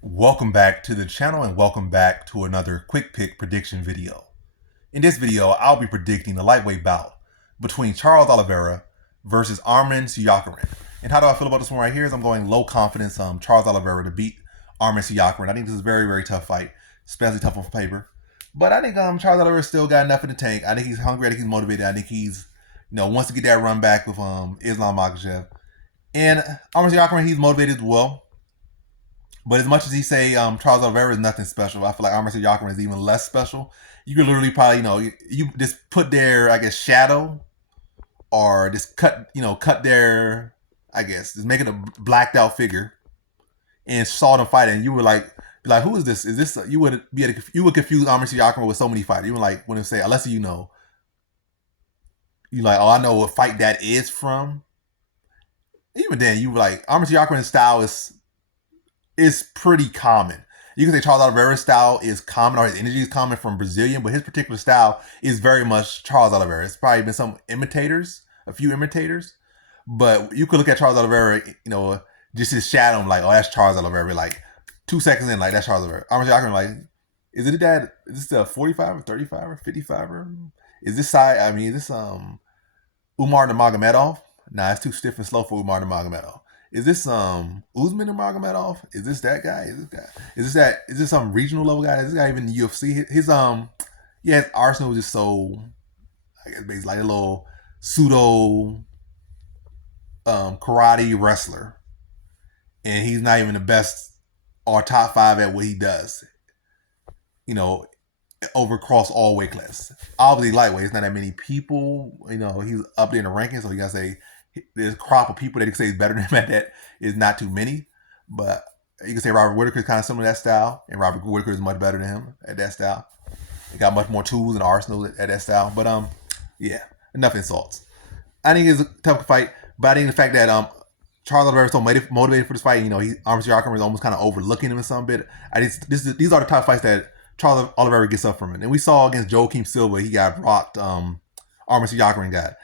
Welcome back to the channel and welcome back to another quick pick prediction video. In this video, I'll be predicting the lightweight bout between Charles Oliveira versus Armen. And how do I feel about this one right here? Is I'm going low confidence Charles Oliveira to beat Armen. I think this is a very, very tough fight, especially tough on paper. But I think Charles Oliveira still got enough in the tank. I think he's hungry. I think he's motivated. I think he's wants to get that run back with Islam Makhachev. And Armen, he's motivated as well. But as much as he say Charles Oliveira is nothing special, I feel like Armen is even less special. You could literally probably, you just put their, I guess, shadow or just cut their, I guess, just make it a blacked out figure and saw them fight, and you were like, be like, who is this? Is this, you would confuse Armen with so many fighters. You would like, when they say, unless you like, oh, I know what fight that is from. Even then, you were like, Armen style is pretty common. You can say Charles Oliveira's style is common, or his energy is common from Brazilian, but his particular style is very much Charles Oliveira. It's probably been some imitators, a few imitators, but you could look at Charles Oliveira, just his shadow, like, oh, that's Charles Oliveira. Like 2 seconds in, like, that's Charles Oliveira. I'm like, is this a 45 or 35 or 55 or is this side? I mean, is this Umar Nurmagomedov? Nah, it's too stiff and slow for Umar Nurmagomedov. Is this Usman Nurmagomedov? Is this that guy? Is this some regional level guy? Is this guy even in the UFC? His Arsenal was just so, I guess, basically like a little pseudo karate wrestler, and he's not even the best or top 5 at what he does. Over across all weight classes. Obviously, lightweight. It's not that many people. He's up there in the rankings, so you gotta say there's a crop of people that you can say is better than him at that is not too many. But you can say Robert Whitaker is kind of similar to that style, and Robert Whitaker is much better than him at that style. He got much more tools and arsenal at that style. But yeah, enough insults. I think it's a tough fight, but I think the fact that Charles Oliveira is so motivated for this fight, Armen Tsarukyan is almost kind of overlooking him in some bit. These are the top fights that Charles Oliveira gets up from it. And we saw against Joaquim Silva, he got rocked. Armen Tsarukyan got.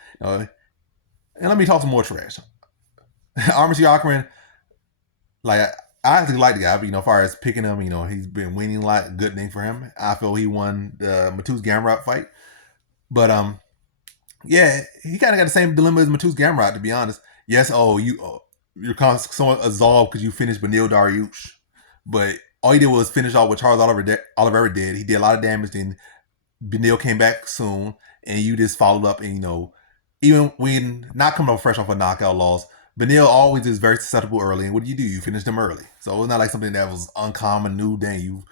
And let me talk some more trash. Armen Tsarukyan, like, I actually like the guy, but as far as picking him, he's been winning a lot. Good thing for him. I feel he won the Mateusz Gamrot fight. But yeah, he kind of got the same dilemma as Mateusz Gamrot, to be honest. Yes, you're kind of somewhat absolved because you finished Beneil Dariush, but all he did was finish off what Charles Oliveira did. He did a lot of damage, then Beneil came back soon, and you just followed up. And even when not coming up fresh off a knockout loss, Beneil always is very susceptible early. And what do? You finished him early, so it's not like something that was uncommon, new thing. You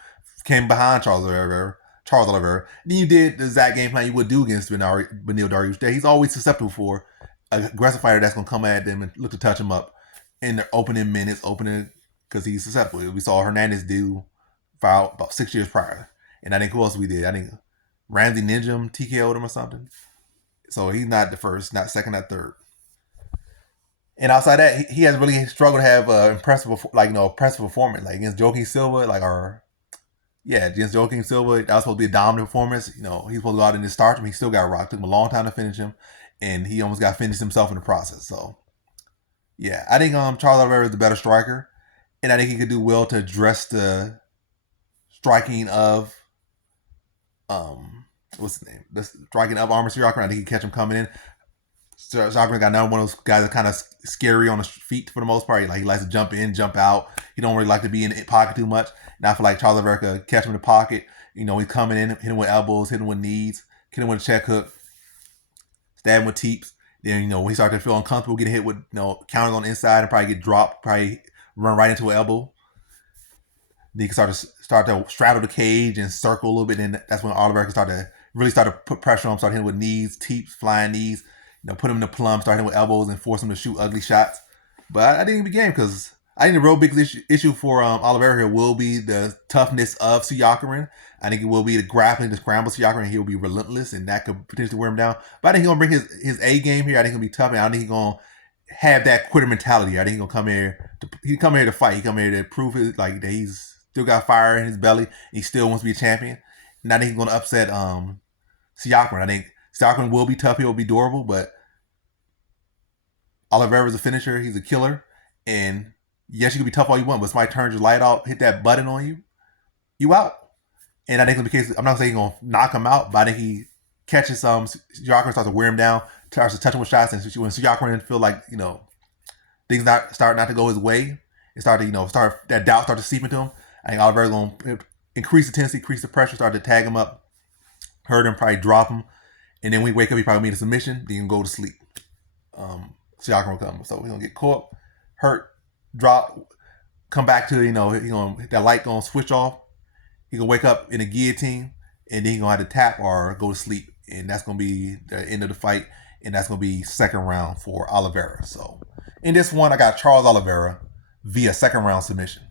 came behind Charles Oliveira. Then you did the exact game plan you would do against Beneil Dariush. He's always susceptible for an aggressive fighter that's going to come at them and look to touch him up in the opening minutes, because he's susceptible. We saw Hernandez do about 6 years prior. And I think who else we did? I think Ramsey Ninja TKO'd him or something. So he's not the first, not second, not third. And outside that, he has really struggled to have impressive performance. Like against Joaquim Silva, against Joaquim Silva, that was supposed to be a dominant performance. He's supposed to go out in his start, but he still got rocked. Took him a long time to finish him, and he almost got finished himself in the process. So yeah, I think Charles Oliveira is the better striker, and I think he could do well to address the striking of what's his name? The striking of Armen Tsarukyan. I think he can catch him coming in. Tsarukyan got another one of those guys that kind of scary on his feet for the most part. He likes to jump in, jump out. He don't really like to be in the pocket too much. And I feel like Charles Oliveira could catch him in the pocket. He's coming in, hit him with elbows, hit him with knees, hit him with a check hook, stab him with teeps. Then, when he starts to feel uncomfortable, getting hit with, counters on the inside and probably get dropped, probably run right into an elbow. Then he can start to straddle the cage and circle a little bit. And that's when Oliveira can start to put pressure on him, start hitting with knees, teeps, flying knees, put him in the plum, start hitting with elbows and force him to shoot ugly shots. But I think the game, because I think the real big issue for Oliveira here will be the toughness of Tsarukyan. I think it will be the grappling, the scramble Tsarukyan. He'll be relentless, and that could potentially wear him down. But I think he's going to bring his A game here. I think he'll be tough, and I think he's going to have that quitter mentality. I think he's going to come here to fight. He come here to prove that he's still got fire in his belly. He still wants to be a champion. And I think he's going to upset Tsarukyan. I think Tsarukyan will be tough. He'll be durable, but Oliveira's a finisher. He's a killer. And Yes, you can be tough all you want, but somebody turns your light off, hit that button on you, you out. And I think in the case, I'm not saying he's gonna knock him out, but I think he catches some. Siakam starts to wear him down, starts to touch him with shots, and when Siakam feel like things start not to go his way, it started start that doubt start to seep into him. I think Oliveira's gonna increase the intensity, increase the pressure, start to tag him up, hurt him, probably drop him, and then when he wake up, he probably made a submission. Then he can go to sleep. Siakam will come, so he's gonna get caught, hurt, drop, come back to that light gonna switch off. He gonna wake up in a guillotine, and then he gonna have to tap or go to sleep, and that's gonna be the end of the fight, and that's gonna be second round for Oliveira. So in this one, I got Charles Oliveira via second round submission.